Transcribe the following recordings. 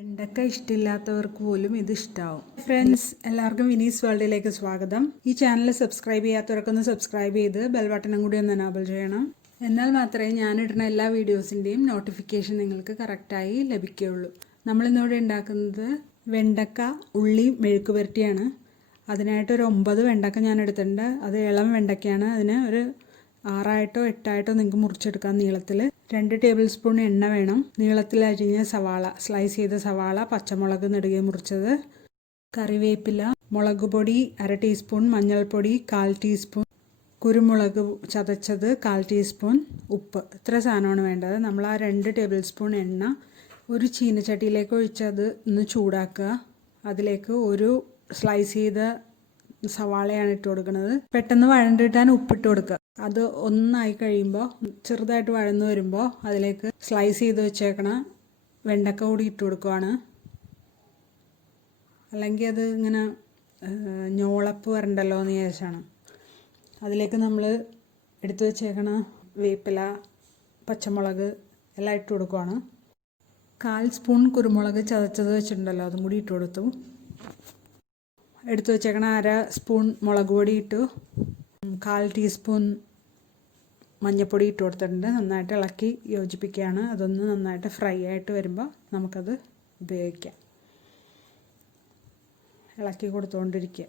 വെണ്ടക്ക ഇഷ്ടമില്ലാത്തവർക്ക് പോലും ഇത് ഇഷ്ടമാവും. ഫ്രണ്ട്സ്, എല്ലാവർക്കും വിനീസ് വേൾഡിലേക്ക് സ്വാഗതം. ഈ ചാനൽ സബ്സ്ക്രൈബ് ചെയ്യാത്തവർക്കൊന്ന് സബ്സ്ക്രൈബ് ചെയ്ത് ബെൽ ബട്ടണും കൂടി ഒന്ന് എനാബിൾ ചെയ്യണം. എന്നാൽ മാത്രമേ ഞാനിടുന്ന എല്ലാ വീഡിയോസിൻ്റെയും നോട്ടിഫിക്കേഷൻ നിങ്ങൾക്ക് കറക്റ്റായി ലഭിക്കുകയുള്ളൂ. നമ്മളിന്നിവിടെ ഉണ്ടാക്കുന്നത് വെണ്ടക്ക ഉള്ളി മെഴുക്ക് പുരട്ടിയാണ്. അതിനായിട്ട് ഒരു 9 വെണ്ടക്ക ഞാൻ എടുത്തിട്ടുണ്ട്. അത് ഇളം വെണ്ടക്കയാണ്. അതിന് ഒരു 6 8 നിങ്ങൾക്ക് മുറിച്ചെടുക്കാം. നീളത്തിൽ 2 ടേബിൾ സ്പൂൺ എണ്ണ വേണം. നീളത്തിൽ അരിഞ്ഞ സവാള, സ്ലൈസ് ചെയ്ത സവാള, പച്ചമുളക് നെടുകെ മുറിച്ചത്, കറിവേപ്പില, മുളക് പൊടി 1/2 ടീസ്പൂൺ, മഞ്ഞൾപ്പൊടി 1/4 ടീസ്പൂൺ, കുരുമുളക് ചതച്ചത് 1/4 ടീസ്പൂൺ, ഉപ്പ്. ഇത്ര സാധനമാണ് വേണ്ടത്. നമ്മൾ ആ 2 ടേബിൾ സ്പൂൺ എണ്ണ ഒരു ചീനച്ചട്ടിയിലേക്ക് ഒഴിച്ചത് ഒന്ന് ചൂടാക്കുക. അതിലേക്ക് ഒരു സ്ലൈസ് ചെയ്ത സവാളയാണ് ഇട്ട് കൊടുക്കുന്നത്. പെട്ടെന്ന് വഴണ്ട് കിട്ടാൻ ഉപ്പിട്ട് കൊടുക്കുക. അത് ഒന്നായി കഴിയുമ്പോൾ, ചെറുതായിട്ട് വഴന്ന് വരുമ്പോൾ അതിലേക്ക് സ്ലൈസ് ചെയ്ത് വെച്ചേക്കണ വെണ്ടക്ക കൂടി ഇട്ട് കൊടുക്കുകയാണ്. അല്ലെങ്കിൽ അത് ഇങ്ങനെ ഞോളപ്പ് വരണ്ടല്ലോ എന്ന് വിചാരിച്ചാണ്. അതിലേക്ക് നമ്മൾ എടുത്തു വെച്ചേക്കണ വേപ്പില, പച്ചമുളക് എല്ലാം ഇട്ട് കൊടുക്കുകയാണ്. 1/4 സ്പൂൺ കുരുമുളക് ചതച്ചത് വെച്ചിട്ടുണ്ടല്ലോ, അതും കൂടി ഇട്ട് കൊടുത്തു. എടുത്തു വെച്ചേക്കണ 1/2 സ്പൂൺ മുളക് പൊടി ഇട്ടു. 1/4 ടീസ്പൂൺ മഞ്ഞൾപ്പൊടി ഇട്ട് കൊടുത്തിട്ടുണ്ട്. നന്നായിട്ട് ഇളക്കി യോജിപ്പിക്കുകയാണ്. അതൊന്ന് നന്നായിട്ട് ഫ്രൈ ആയിട്ട് വരുമ്പോൾ നമുക്കത് ഉപയോഗിക്കാം. ഇളക്കി കൊടുത്തുകൊണ്ടിരിക്കുക.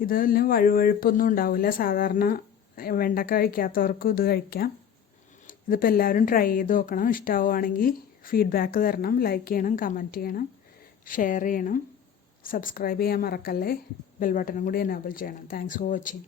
ഇതിന് വഴുവഴുപ്പൊന്നും ഉണ്ടാവില്ല. സാധാരണ വെണ്ടക്ക കഴിക്കാത്തവർക്കും ഇത് കഴിക്കാം. ഇതിപ്പോൾ എല്ലാവരും ട്രൈ ചെയ്ത് നോക്കണം. ഇഷ്ടമാവുകയാണെങ്കിൽ ഫീഡ്ബാക്ക് തരണം. ലൈക്ക് ചെയ്യണം, കമൻറ്റ് ചെയ്യണം, ഷെയർ ചെയ്യണം. സബ്സ്ക്രൈബ് ചെയ്യാൻ മറക്കല്ലേ. ബെൽ ബട്ടണും കൂടി എനേബിൾ ചെയ്യണം. Thanks for watching.